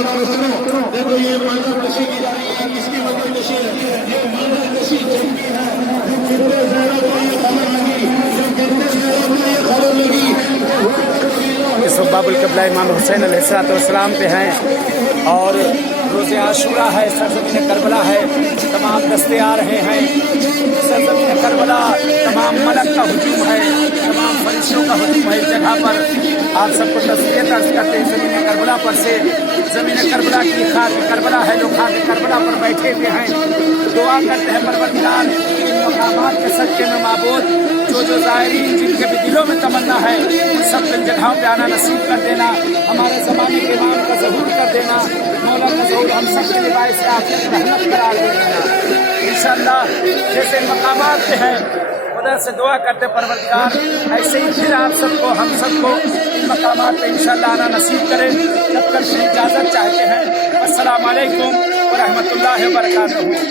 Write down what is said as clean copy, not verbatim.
دیکھو یہ مانگا کشی کی جا رہی ہے، کس کی مانگا کشی ہے؟ یہ مانگا کشی جنگی ہے، جو کتنے زیروں کو یہ خبر لگی، جو کتنے زیروں کو یہ خبر لگی۔ اس وقت باب القبلہ امام حسین علیہ السلام پہ ہیں اور روز عاشورہ ہے، سرزمین کربلا ہے، تمام دستے آ رہے ہیں۔ سرزمین کربلا تمام ملک کا ہجوم ہے، تمام فرشتوں کا ہجوم ہے اس جگہ پر۔ آپ سب کو تصویر عرض کرتے ہیں زمین کربلا پر سے، زمین کربلا کی خاک کربلا ہے، لوگ خاک کربلا پر بیٹھے ہوئے ہیں، دعا کرتے ہیں پروردگار ان مقامات کے صدقے میں معبود جو زائرین جن کے بھی دلوں میں تمنا ہے ان سب ان جگہوں پہ آنا نصیب کر دینا، ہمارے زمانے کے امام کا ظہور کر دینا، مولا کا ظہور ہم سب کے باعث آخرت رحمت قرار دے دینا انشاءاللہ۔ جیسے مقامات پہ ہیں خدا سے دعا کرتے پروردگار ایسے ہی پھر آپ سب کو ہم سب کو ان مقامات پہ انشاءاللہ آنا نصیب کرے۔ تب تک سے اجازت چاہتے ہیں۔ السلام علیکم ورحمۃ اللہ وبرکاتہ۔